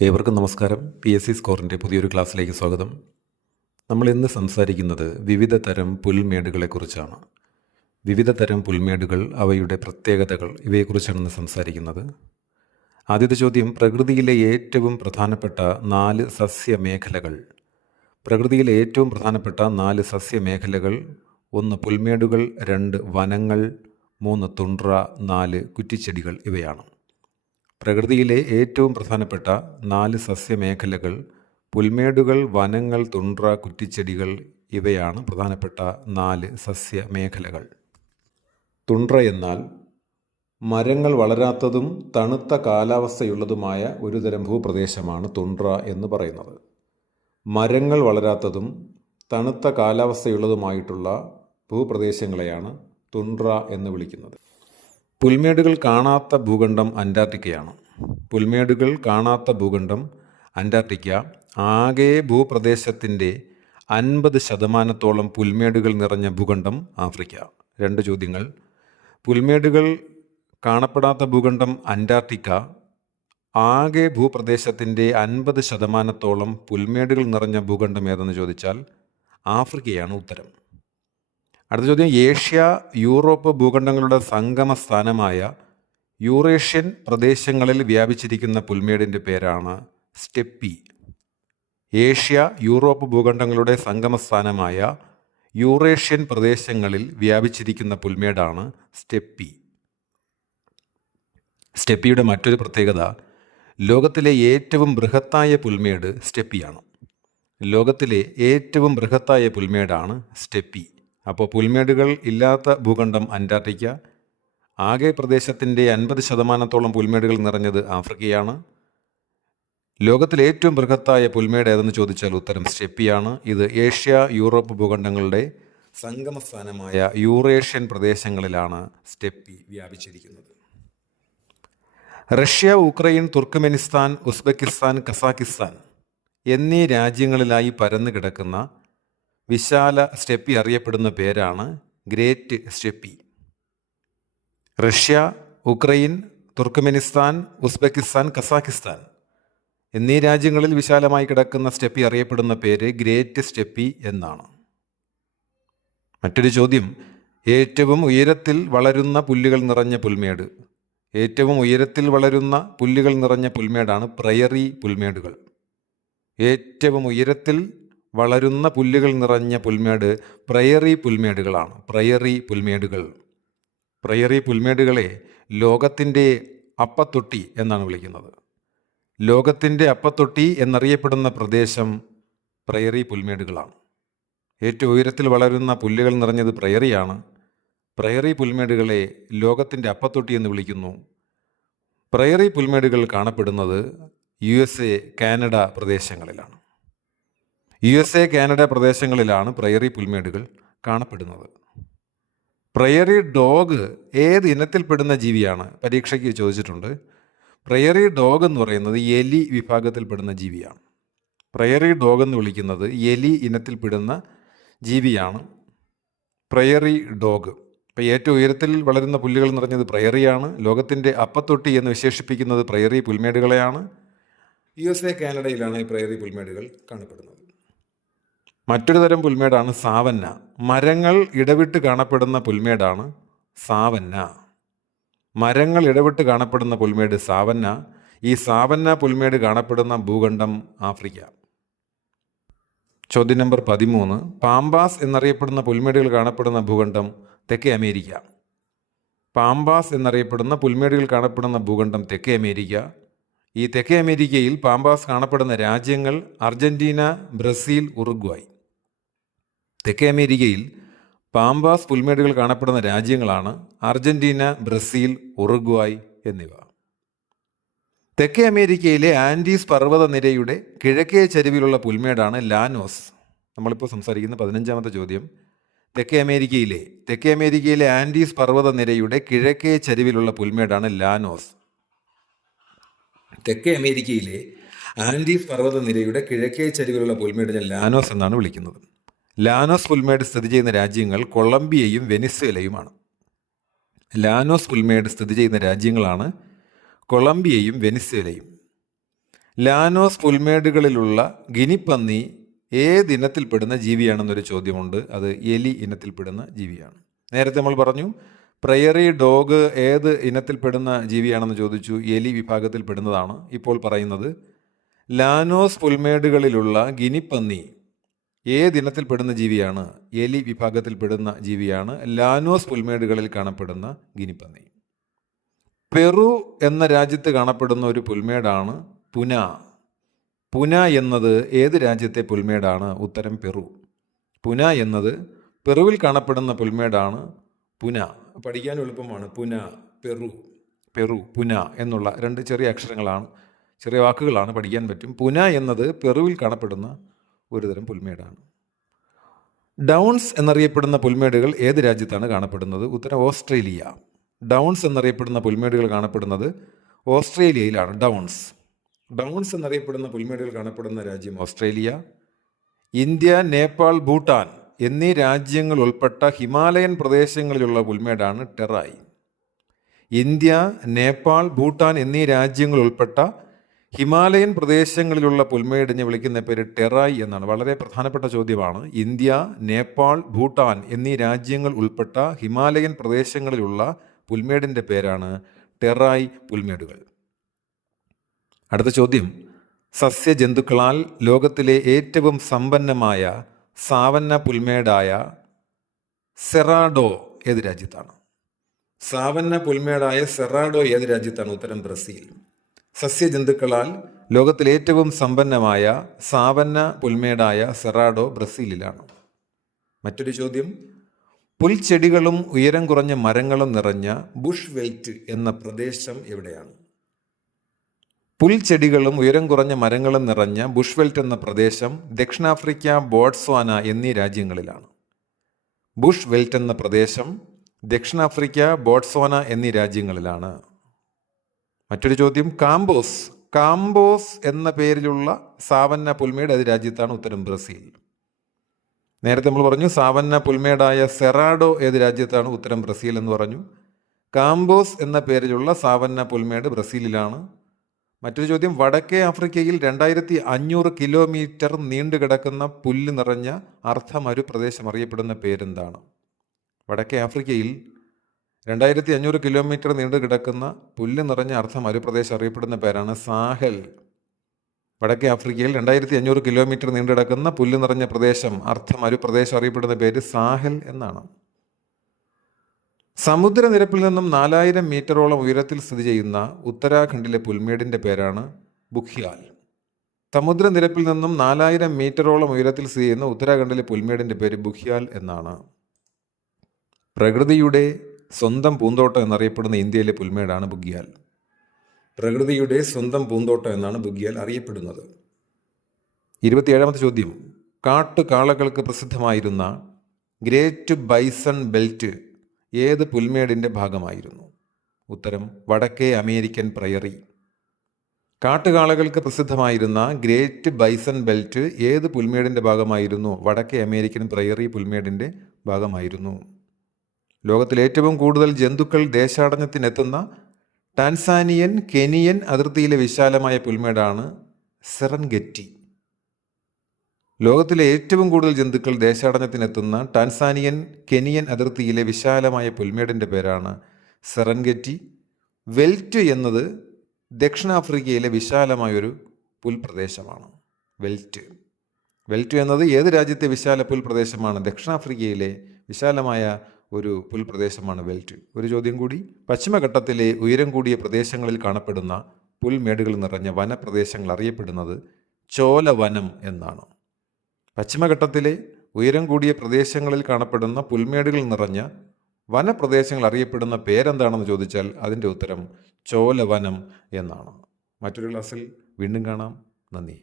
ഏവർക്കും നമസ്കാരം. PSC സ്കോറിൻ്റെ പുതിയൊരു ക്ലാസ്സിലേക്ക് സ്വാഗതം. നമ്മൾ ഇന്ന് സംസാരിക്കുന്നത് വിവിധ തരം പുൽമേടുകളെക്കുറിച്ചാണ്. വിവിധ തരം പുൽമേടുകൾ, അവയുടെ പ്രത്യേകതകൾ, ഇവയെക്കുറിച്ചാണ് ഇന്ന് സംസാരിക്കുന്നത്. ആദ്യത്തെ ചോദ്യം: പ്രകൃതിയിലെ ഏറ്റവും പ്രധാനപ്പെട്ട 4 സസ്യമേഖലകൾ. പ്രകൃതിയിലെ ഏറ്റവും പ്രധാനപ്പെട്ട 4 സസ്യമേഖലകൾ: 1 പുൽമേടുകൾ, 2 വനങ്ങൾ, 3 തുണ്ട്ര, 4 കുറ്റിച്ചെടികൾ. ഇവയാണ് പ്രകൃതിയിലെ ഏറ്റവും പ്രധാനപ്പെട്ട 4 സസ്യമേഖലകൾ. പുൽമേടുകൾ, വനങ്ങൾ, തുണ്ട്ര, കുറ്റിച്ചെടികൾ. ഇവയാണ് പ്രധാനപ്പെട്ട 4 സസ്യമേഖലകൾ. തുണ്ട്ര എന്നാൽ മരങ്ങൾ വളരാത്തതും തണുത്ത കാലാവസ്ഥയുള്ളതുമായ ഒരുതരം ഭൂപ്രദേശമാണ് തുണ്ട്ര എന്ന് പറയുന്നത്. മരങ്ങൾ വളരാത്തതും തണുത്ത കാലാവസ്ഥയുള്ളതുമായിട്ടുള്ള ഭൂപ്രദേശങ്ങളെയാണ് തുണ്ട്ര എന്ന് വിളിക്കുന്നത്. പുൽമേടുകൾ കാണാത്ത ഭൂഖണ്ഡം അന്റാർട്ടിക്കയാണ്. പുൽമേടുകൾ കാണാത്ത ഭൂഖണ്ഡം അന്റാർട്ടിക്ക. ആകെ ഭൂപ്രദേശത്തിൻ്റെ 50% പുൽമേടുകൾ നിറഞ്ഞ ഭൂഖണ്ഡം ആഫ്രിക്ക. 2 ചോദ്യങ്ങൾ: പുൽമേടുകൾ കാണപ്പെടാത്ത ഭൂഖണ്ഡം അന്റാർട്ടിക്ക. ആകെ ഭൂപ്രദേശത്തിൻ്റെ 50% പുൽമേടുകൾ നിറഞ്ഞ ഭൂഖണ്ഡം ഏതെന്ന് ചോദിച്ചാൽ ആഫ്രിക്കയാണ് ഉത്തരം. അടുത്ത ചോദ്യം: ഏഷ്യ യൂറോപ്പ് ഭൂഖണ്ഡങ്ങളുടെ സംഗമ സ്ഥാനമായ യൂറേഷ്യൻ പ്രദേശങ്ങളിൽ വ്യാപിച്ചിരിക്കുന്ന പുൽമേടിൻ്റെ പേരാണ് സ്റ്റെപ്പി. ഏഷ്യ യൂറോപ്പ് ഭൂഖണ്ഡങ്ങളുടെ സംഗമ സ്ഥാനമായ യൂറേഷ്യൻ പ്രദേശങ്ങളിൽ വ്യാപിച്ചിരിക്കുന്ന പുൽമേടാണ് സ്റ്റെപ്പി. സ്റ്റെപ്പിയുടെ മറ്റൊരു പ്രത്യേകത: ലോകത്തിലെ ഏറ്റവും ബൃഹത്തായ പുൽമേട് സ്റ്റെപ്പിയാണ്. ലോകത്തിലെ ഏറ്റവും ബൃഹത്തായ പുൽമേടാണ് സ്റ്റെപ്പി. അപ്പോൾ പുൽമേടുകൾ ഇല്ലാത്ത ഭൂഖണ്ഡം അന്റാർട്ടിക്ക. ആകെ പ്രദേശത്തിൻ്റെ 50% പുൽമേടുകൾ നിറഞ്ഞത് ആഫ്രിക്കയാണ്. ലോകത്തിലെ ഏറ്റവും ബൃഹത്തായ പുൽമേട് ഏതെന്ന് ചോദിച്ചാൽ ഉത്തരം സ്റ്റെപ്പിയാണ്. ഇത് ഏഷ്യ യൂറോപ്പ് ഭൂഖണ്ഡങ്ങളുടെ സംഗമസ്ഥാനമായ യൂറേഷ്യൻ പ്രദേശങ്ങളിലാണ് സ്റ്റെപ്പി വ്യാപിച്ചിരിക്കുന്നത്. Russia, Ukraine, Turkmenistan, Uzbekistan, Kazakhstan എന്നീ രാജ്യങ്ങളിലായി പരന്നു കിടക്കുന്ന വിശാല സ്റ്റെപ്പി അറിയപ്പെടുന്ന പേരാണ് great steppe. Russia, Ukraine, Turkmenistan, Uzbekistan, Kazakhstan എന്നീ രാജ്യങ്ങളിൽ വിശാലമായി കിടക്കുന്ന സ്റ്റെപ്പി അറിയപ്പെടുന്ന പേര് ഗ്രേറ്റ് സ്റ്റെപ്പി എന്നാണ്. മറ്റൊരു ചോദ്യം: ഏറ്റവും ഉയരത്തിൽ വളരുന്ന പുല്ലുകൾ നിറഞ്ഞ പുൽമേട്. ഏറ്റവും ഉയരത്തിൽ വളരുന്ന പുല്ലുകൾ നിറഞ്ഞ പുൽമേടാണ് പ്രയറി പുൽമേടുകൾ. ഏറ്റവും ഉയരത്തിൽ വളരുന്ന പുല്ലുകൾ നിറഞ്ഞ പുൽമേട് പ്രയറി പുൽമേടുകളാണ്. പ്രയറി പുൽമേടുകൾ. പ്രയറി പുൽമേടുകളെ ലോകത്തിൻ്റെ അപ്പത്തൊട്ടി എന്നാണ് വിളിക്കുന്നത്. ലോകത്തിൻ്റെ അപ്പത്തൊട്ടി എന്നറിയപ്പെടുന്ന പ്രദേശം പ്രയറി പുൽമേടുകളാണ്. ഏറ്റവും ഉയരത്തിൽ വളരുന്ന പുല്ലുകൾ നിറഞ്ഞത് പ്രയറിയാണ്. പ്രയറി പുൽമേടുകളെ ലോകത്തിൻ്റെ അപ്പത്തൊട്ടി എന്ന് വിളിക്കുന്നു. പ്രയറി പുൽമേടുകൾ കാണപ്പെടുന്നത് USA, കാനഡ പ്രദേശങ്ങളിലാണ്. USA, കാനഡ പ്രദേശങ്ങളിലാണ് പ്രയറി പുൽമേടുകൾ കാണപ്പെടുന്നത്. പ്രയറി ഡോഗ് ഏത് ഇനത്തിൽപ്പെടുന്ന ജീവിയാണ്? പരീക്ഷയ്ക്ക് ചോദിച്ചിട്ടുണ്ട്. പ്രയറി ഡോഗ് എന്ന് പറയുന്നത് എലി വിഭാഗത്തിൽപ്പെടുന്ന ജീവിയാണ്. പ്രയറി ഡോഗ് എന്ന് വിളിക്കുന്നത് എലി ഇനത്തിൽപ്പെടുന്ന ജീവിയാണ് പ്രയറി ഡോഗ്. ഇപ്പോൾ ഏറ്റവും ഉയരത്തിൽ വളരുന്ന പുല്ലുകൾ നിറഞ്ഞത് പ്രയറിയാണ്. ലോകത്തിൻ്റെ അപ്പത്തൊട്ടി എന്ന് വിശേഷിപ്പിക്കുന്നത് പ്രയറി പുൽമേടുകളെയാണ്. USA, കാനഡയിലാണ് ഈ പ്രയറി പുൽമേടുകൾ കാണപ്പെടുന്നത്. മറ്റൊരു തരം പുൽമേടാണ് സാവന്ന. മരങ്ങൾ ഇടവിട്ട് കാണപ്പെടുന്ന പുൽമേടാണ് സാവന്ന. മരങ്ങൾ ഇടവിട്ട് കാണപ്പെടുന്ന പുൽമേട് സാവന്ന. ഈ സാവന്ന പുൽമേട് കാണപ്പെടുന്ന ഭൂഖണ്ഡം ആഫ്രിക്ക. ചോദ്യം നമ്പർ 13: പാമ്പാസ് എന്നറിയപ്പെടുന്ന പുൽമേടുകൾ കാണപ്പെടുന്ന ഭൂഖണ്ഡം തെക്കേ അമേരിക്ക. പാമ്പാസ് എന്നറിയപ്പെടുന്ന പുൽമേടുകൾ കാണപ്പെടുന്ന ഭൂഖണ്ഡം തെക്കേ അമേരിക്ക. ഈ തെക്കേ അമേരിക്കയിൽ പാമ്പാസ് കാണപ്പെടുന്ന രാജ്യങ്ങൾ അർജന്റീന, ബ്രസീൽ, ഉറുഗ്വായ്. തെക്കേ അമേരിക്കയിൽ പാമ്പാസ് പുൽമേടുകൾ കാണപ്പെടുന്ന രാജ്യങ്ങളാണ് അർജന്റീന, ബ്രസീൽ, ഉറുഗ്വായ് എന്നിവ. തെക്കേ അമേരിക്കയിലെ ആൻഡീസ് പർവ്വതനിരയുടെ കിഴക്കേ ചരിവിലുള്ള പുൽമേടാണ് ലാനോസ്. നമ്മളിപ്പോൾ സംസാരിക്കുന്ന 15ാമത്തെ ചോദ്യം: തെക്കേ അമേരിക്കയിലെ ആൻഡീസ് പർവ്വതനിരയുടെ കിഴക്കേ ചരിവിലുള്ള പുൽമേടാണ് ലാനോസ്. തെക്കേ അമേരിക്കയിലെ ആൻഡീസ് പർവ്വതനിരയുടെ കിഴക്കേ ചരിവിലുള്ള പുൽമേടിനെ ലാനോസ് എന്നാണ് വിളിക്കുന്നത്. ലാനോസ് പുൽമേട് സ്ഥിതി ചെയ്യുന്ന രാജ്യങ്ങൾ കൊളംബിയയും വെനിസ്വേലയുമാണ്. ലാനോസ് പുൽമേട് സ്ഥിതി ചെയ്യുന്ന രാജ്യങ്ങളാണ് കൊളംബിയയും വെനിസ്വേലയും. ലാനോസ് പുൽമേടുകളിലുള്ള ഗിനിപ്പന്നി ഏതിനത്തിൽപ്പെടുന്ന ജീവിയാണെന്നൊരു ചോദ്യമുണ്ട്. അത് എലി ഇനത്തിൽപ്പെടുന്ന ജീവിയാണ്. നേരത്തെ നമ്മൾ പറഞ്ഞു പ്രയറി ഡോഗ് ഏത് ഇനത്തിൽപ്പെടുന്ന ജീവിയാണെന്ന് ചോദിച്ചു. എലി വിഭാഗത്തിൽപ്പെടുന്നതാണ്. ഇപ്പോൾ പറയുന്നത് ലാനോസ് പുൽമേടുകളിലുള്ള ഗിനിപ്പന്നി ഏതിനത്തിൽപ്പെടുന്ന ജീവിയാണ്? എലി വിഭാഗത്തിൽപ്പെടുന്ന ജീവിയാണ് ലാനോസ് പുൽമേടുകളിൽ കാണപ്പെടുന്ന ഗിനിപ്പന്നി. പെറു എന്ന രാജ്യത്ത് കാണപ്പെടുന്ന ഒരു പുൽമേടാണ് പുന. പുന എന്നത് ഏത് രാജ്യത്തെ പുൽമേടാണ്? ഉത്തരം പെറു. പുന എന്നത് പെറുവിൽ കാണപ്പെടുന്ന പുൽമേടാണ് പുന. പഠിക്കാൻ എളുപ്പമാണ്. പുന, പെറു, പെറു, പുന എന്നുള്ള രണ്ട് ചെറിയ അക്ഷരങ്ങളാണ്, ചെറിയ വാക്കുകളാണ്, പഠിക്കാൻ പറ്റും. പുന എന്നത് പെറുവിൽ കാണപ്പെടുന്ന ഒരുതരം പുൽമേടാണ്. ഡൗൺസ് എന്നറിയപ്പെടുന്ന പുൽമേടുകൾ ഏത് രാജ്യത്താണ് കാണപ്പെടുന്നത്? ഉത്തരം ഓസ്ട്രേലിയ. ഡൗൺസ് എന്നറിയപ്പെടുന്ന പുൽമേടുകൾ കാണപ്പെടുന്നത് ഓസ്ട്രേലിയയിലാണ്. ഡൗൺസ് എന്നറിയപ്പെടുന്ന പുൽമേടുകൾ കാണപ്പെടുന്ന രാജ്യം ഓസ്ട്രേലിയ. ഇന്ത്യ, നേപ്പാൾ, ഭൂട്ടാൻ എന്നീ രാജ്യങ്ങൾ ഉൾപ്പെട്ട ഹിമാലയൻ പ്രദേശങ്ങളിലുള്ള പുൽമേടാണ് ടെറായ്. ഇന്ത്യ, നേപ്പാൾ, ഭൂട്ടാൻ എന്നീ രാജ്യങ്ങൾ ഉൾപ്പെട്ട ഹിമാലയൻ പ്രദേശങ്ങളിലുള്ള പുൽമേടിനെ വിളിക്കുന്ന പേര് ടെറായ് എന്നാണ്. വളരെ പ്രധാനപ്പെട്ട ചോദ്യമാണ്. ഇന്ത്യ, നേപ്പാൾ, ഭൂട്ടാൻ എന്നീ രാജ്യങ്ങൾ ഉൾപ്പെട്ട ഹിമാലയൻ പ്രദേശങ്ങളിലുള്ള പുൽമേടിൻ്റെ പേരാണ് ടെറായ് പുൽമേടുകൾ. അടുത്ത ചോദ്യം, സസ്യജന്തുക്കളാൽ ലോകത്തിലെ ഏറ്റവും സമ്പന്നമായ സാവന്ന പുൽമേടായ സെറാഡോ ഏത് രാജ്യത്താണ്? സാവന്ന പുൽമേടായ സെറാഡോ ഏത് രാജ്യത്താണ്? ഉത്തരം ബ്രസീൽ. സസ്യജന്തുക്കളാൽ ലോകത്തിലെ ഏറ്റവും സമ്പന്നമായ സാവന്ന പുൽമേടായ സെറാഡോ ബ്രസീലിലാണ്. മറ്റൊരു ചോദ്യം, പുൽച്ചെടികളും ഉയരം കുറഞ്ഞ മരങ്ങളും നിറഞ്ഞ ബുഷ് വെൽറ്റ് എന്ന പ്രദേശം എവിടെയാണ്? പുൽച്ചെടികളും ഉയരം കുറഞ്ഞ മരങ്ങളും നിറഞ്ഞ ബുഷ് വെൽറ്റ് എന്ന പ്രദേശം ദക്ഷിണാഫ്രിക്ക, ബോട്സ്വാന എന്നീ രാജ്യങ്ങളിലാണ്. ബുഷ് വെൽറ്റ് എന്ന പ്രദേശം ദക്ഷിണാഫ്രിക്ക, ബോട്സ്വാന എന്നീ രാജ്യങ്ങളിലാണ്. മറ്റൊരു ചോദ്യം, കാംബോസ് എന്ന പേരിലുള്ള സാവന്ന പുൽമേട് ഏത് രാജ്യത്താണ്? ഉത്തരം ബ്രസീൽ. നേരത്തെ നമ്മൾ പറഞ്ഞു സാവന്ന പുൽമേടായ സെറാഡോ ഏത് രാജ്യത്താണ്? ഉത്തരം ബ്രസീൽ എന്ന് പറഞ്ഞു. കാംബോസ് എന്ന പേരിലുള്ള സാവന്ന പുൽമേട് ബ്രസീലിലാണ്. മറ്റൊരു ചോദ്യം, വടക്കേ ആഫ്രിക്കയിൽ 2500 കിലോമീറ്റർ നീണ്ടുകിടക്കുന്ന പുല്ല് നിറഞ്ഞ അർദ്ധമരു പ്രദേശം അറിയപ്പെടുന്ന പേരെന്താണ്? വടക്കേ ആഫ്രിക്കയിൽ 2500 കിലോമീറ്റർ നീണ്ടു കിടക്കുന്ന പുല്ല് നിറഞ്ഞ അർദ്ധമരു പ്രദേശം അറിയപ്പെടുന്ന പേരാണ് സാഹൽ. വടക്കേ ആഫ്രിക്കയിൽ 2500 കിലോമീറ്റർ നീണ്ടു കിടക്കുന്ന പുല്ല് നിറഞ്ഞ പ്രദേശം, അർദ്ധമരു പ്രദേശം അറിയപ്പെടുന്ന പേര് സാഹൽ എന്നാണ്. സമുദ്രനിരപ്പിൽ നിന്നും 4000 മീറ്ററോളം ഉയരത്തിൽ സ്ഥിതി ചെയ്യുന്ന ഉത്തരാഖണ്ഡിലെ പുൽമേടിൻ്റെ പേരാണ് ബുഖ്യാൽ. സമുദ്രനിരപ്പിൽ നിന്നും 4000 മീറ്ററോളം ഉയരത്തിൽ സ്ഥിതി ചെയ്യുന്ന ഉത്തരാഖണ്ഡിലെ പുൽമേടിൻ്റെ പേര് ബുഖ്യാൽ എന്നാണ്. പ്രകൃതിയുടെ സ്വന്തം പൂന്തോട്ടം എന്നറിയപ്പെടുന്ന ഇന്ത്യയിലെ പുൽമേടാണ് ബുഗ്യാൽ. പ്രകൃതിയുടെ സ്വന്തം പൂന്തോട്ടം എന്നാണ് ബുഗ്യാൽ അറിയപ്പെടുന്നത്. 27ാമത്തെ ചോദ്യം, കാട്ടുകാളകൾക്ക് പ്രസിദ്ധമായിരുന്ന ഗ്രേറ്റ് ബൈസൺ ബെൽറ്റ് ഏത് പുൽമേടിൻ്റെ ഭാഗമായിരുന്നു? ഉത്തരം വടക്കേ അമേരിക്കൻ പ്രയറി. കാട്ടുകാളകൾക്ക് പ്രസിദ്ധമായിരുന്ന ഗ്രേറ്റ് ബൈസൺ ബെൽറ്റ് ഏത് പുൽമേടിൻ്റെ ഭാഗമായിരുന്നു? വടക്കേ അമേരിക്കൻ പ്രയറി പുൽമേടിൻ്റെ ഭാഗമായിരുന്നു. ലോകത്തിൽ ഏറ്റവും കൂടുതൽ ജന്തുക്കൾ ദേശാടനത്തിനെത്തുന്ന ടാൻസാനിയൻ, കെനിയൻ അതിർത്തിയിലെ വിശാലമായ പുൽമേടാണ് സെറൻഗെറ്റി. ലോകത്തിലെ ഏറ്റവും കൂടുതൽ ജന്തുക്കൾ ദേശാടനത്തിനെത്തുന്ന ടാൻസാനിയൻ, കെനിയൻ അതിർത്തിയിലെ വിശാലമായ പുൽമേടിൻ്റെ പേരാണ് സെറൻഗെറ്റി. വെൽറ്റ് എന്നത് ദക്ഷിണാഫ്രിക്കയിലെ വിശാലമായൊരു പുൽപ്രദേശമാണ്. വെൽറ്റ് എന്നത് ഏത് രാജ്യത്തെ വിശാല പുൽപ്രദേശമാണ്? ദക്ഷിണാഫ്രിക്കയിലെ വിശാലമായ ഒരു പുൽപ്രദേശമാണ് വെൽറ്റ്. ഒരു ചോദ്യം കൂടി, പശ്ചിമഘട്ടത്തിലെ ഉയരം കൂടിയ പ്രദേശങ്ങളിൽ കാണപ്പെടുന്ന പുൽമേടുകൾ നിറഞ്ഞ വനപ്രദേശങ്ങൾ അറിയപ്പെടുന്നത് ചോലവനം എന്നാണ്. പശ്ചിമഘട്ടത്തിലെ ഉയരം കൂടിയ പ്രദേശങ്ങളിൽ കാണപ്പെടുന്ന പുൽമേടുകൾ നിറഞ്ഞ വനപ്രദേശങ്ങൾ അറിയപ്പെടുന്ന പേരെന്താണെന്ന് ചോദിച്ചാൽ അതിൻ്റെ ഉത്തരം ചോലവനം എന്നാണ്. മറ്റൊരു ക്ലാസ്സിൽ വീണ്ടും കാണാം. നന്ദി.